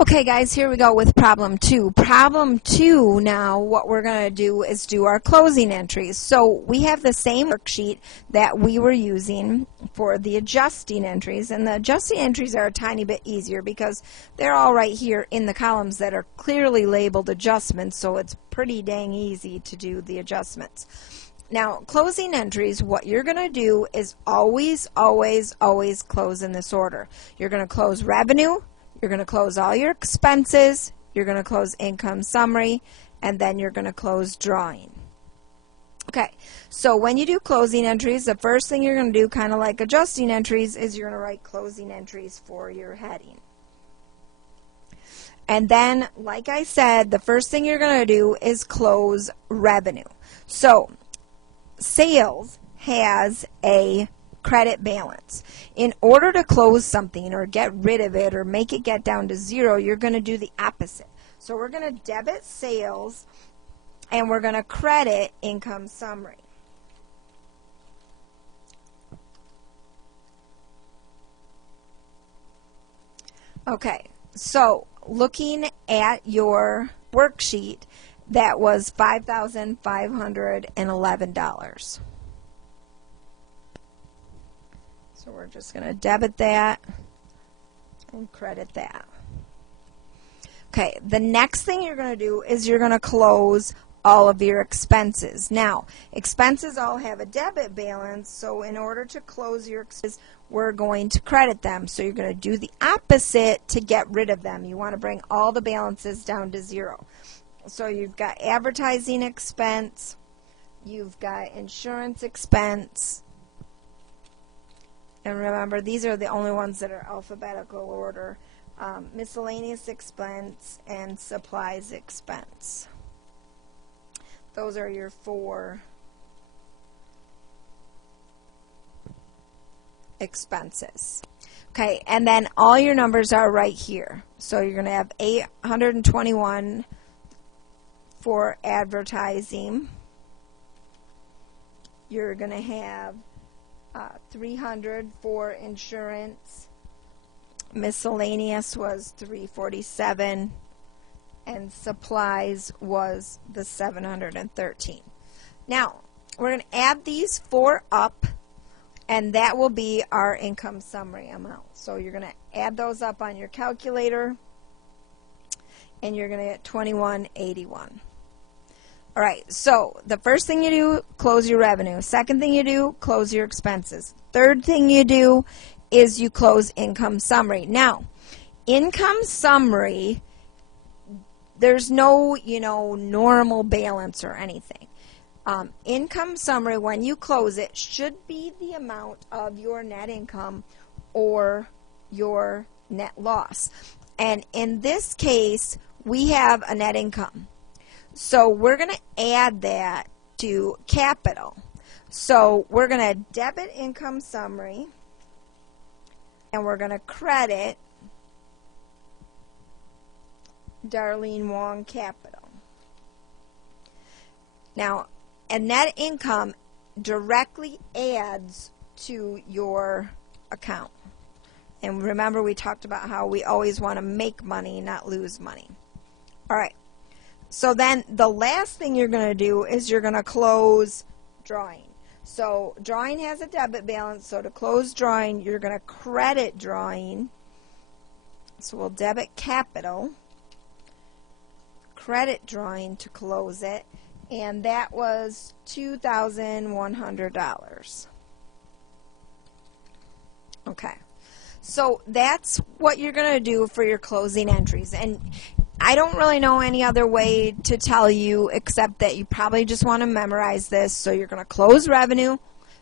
Okay guys, here we go with problem 2. Problem 2 now, what we're going to do is do our closing entries. So we have the same worksheet that we were using for the adjusting entries, and the adjusting entries are a tiny bit easier because they're all right here in the columns that are clearly labeled adjustments, so it's pretty dang easy to do the adjustments. Now, closing entries, what you're going to do is always close in this order. You're going to close revenue, you're going to close all your expenses, you're going to close income summary, and then you're going to close drawing. Okay, so when you do closing entries, the first thing you're going to do, kind of like adjusting entries, is you're going to write closing entries for your heading. And then, like I said, the first thing you're going to do is close revenue. So, sales has a credit balance. In order to close something or get rid of it or make it get down to zero, you're going to do the opposite. So we're going to debit sales and we're going to credit income summary. Okay, so looking at your worksheet, that was $5,511. So we're just going to debit that and credit that. Okay, the next thing you're going to do is you're going to close all of your expenses. Now, expenses all have a debit balance, so in order to close your expenses, we're going to credit them. So you're going to do the opposite to get rid of them. You want to bring all the balances down to zero. So you've got advertising expense, you've got insurance expense, and remember, these are the only ones that are alphabetical order. Miscellaneous expense and supplies expense. Those are your 4 expenses. Okay, and then all your numbers are right here. So you're going to have 821 for advertising. You're going to have 300 for insurance. Miscellaneous was 347, and supplies was the 713. Now, we're going to add these 4 up, and that will be our income summary amount. So you're going to add those up on your calculator, and you're going to get 2181. All right, so the first thing you do, close your revenue. Second thing you do, close your expenses. Third thing you do is you close income summary. Now, income summary, there's no, normal balance or anything. Income summary, when you close it, should be the amount of your net income or your net loss. And in this case, we have a net income. So we're going to add that to capital. So we're going to debit income summary, and we're going to credit Darlene Wong capital. Now, a net income directly adds to your account. And remember, we talked about how we always want to make money, not lose money. All right. So then the last thing you're going to do is you're going to close drawing. So drawing has a debit balance, so to close drawing, you're going to credit drawing. So we'll debit capital, credit drawing to close it, and that was $2,100. Okay. So that's what you're going to do for your closing entries. And I don't really know any other way to tell you except that you probably just want to memorize this. So you're going to close revenue,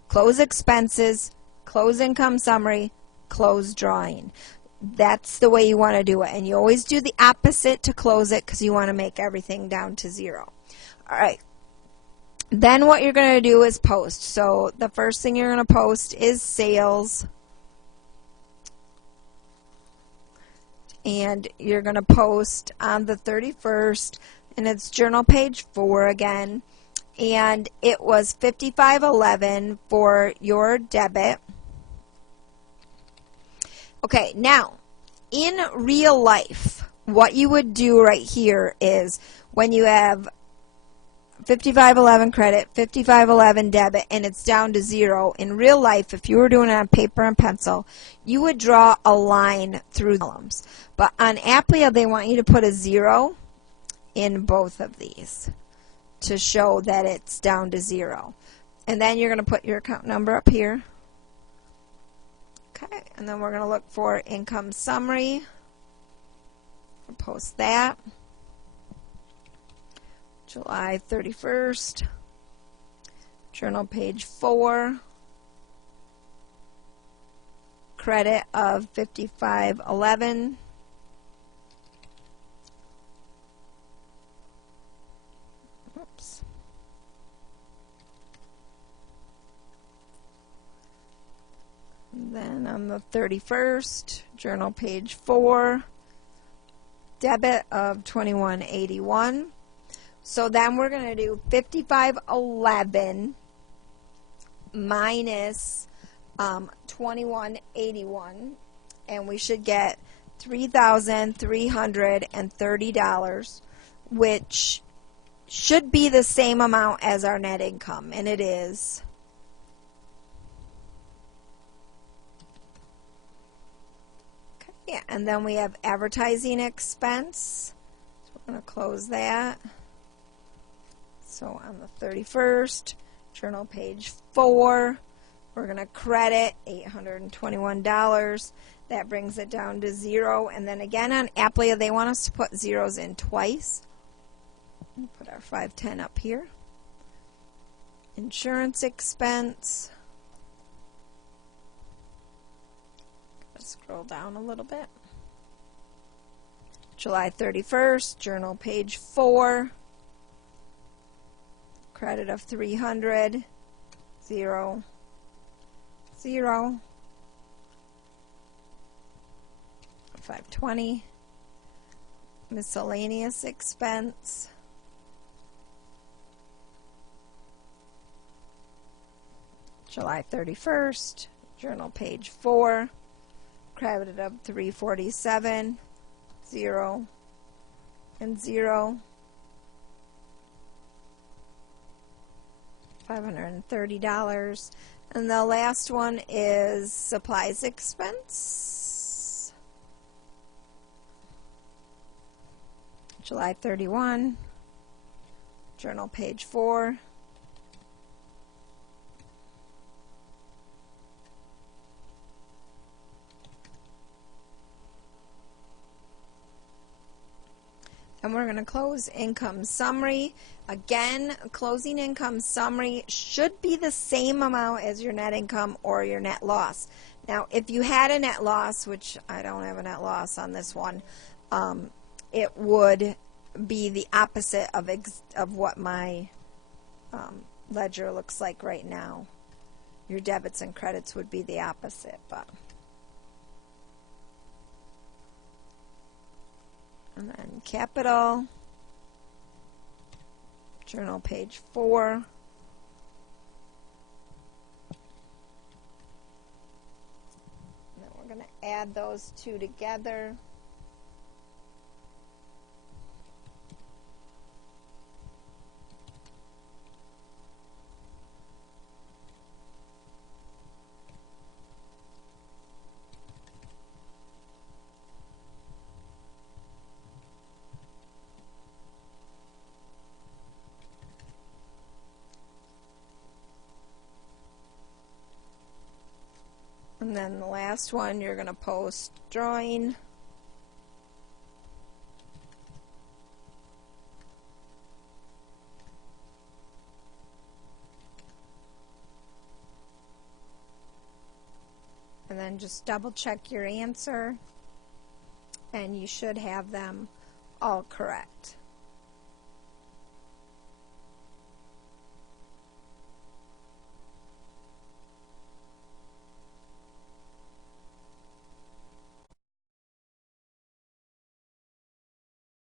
close expenses, close income summary, close drawing. That's the way you want to do it. And you always do the opposite to close it because you want to make everything down to zero. All right. Then what you're going to do is post. So the first thing you're going to post is sales. And you're going to post on the 31st, and it's journal page 4 again, and it was $55.11 for your debit. Okay, now in real life, what you would do right here is when you have 5511 credit, 5511 debit, and it's down to 0, in real life, if you were doing it on paper and pencil, you would draw a line through the columns. But on Applia, they want you to put a 0 in both of these to show that it's down to 0. And then you're going to put your account number up here. Okay, and then we're going to look for income summary. We'll post that. July 31st, journal page 4, credit of 5511. Oops. And then on the 31st, journal page 4, debit of 2181. So then we're going to do 5511 minus 2181, and we should get $3,330, which should be the same amount as our net income, and it is. Okay, yeah, and then we have advertising expense. So we're going to close that. So on the 31st, journal page 4, we're going to credit $821. That brings it down to 0. And then again on Applia, they want us to put zeros in twice. We'll put our 510 up here. Insurance expense. Let's scroll down a little bit. July 31st, journal page 4. Credit of 300, 0, 0, 520, miscellaneous expense, July 31st, journal page 4, credit of 347, 0, and 0. $530. And the last one is supplies expense. July 31, journal page 4. And we're going to close income summary. Again, closing income summary should be the same amount as your net income or your net loss. Now, if you had a net loss, which I don't have a net loss on this one, it would be the opposite of what my ledger looks like right now. Your debits and credits would be the opposite, but. And then capital, journal page 4. And then we're going to add those two together. And then the last one, you're going to post drawing. And then just double check your answer, and you should have them all correct.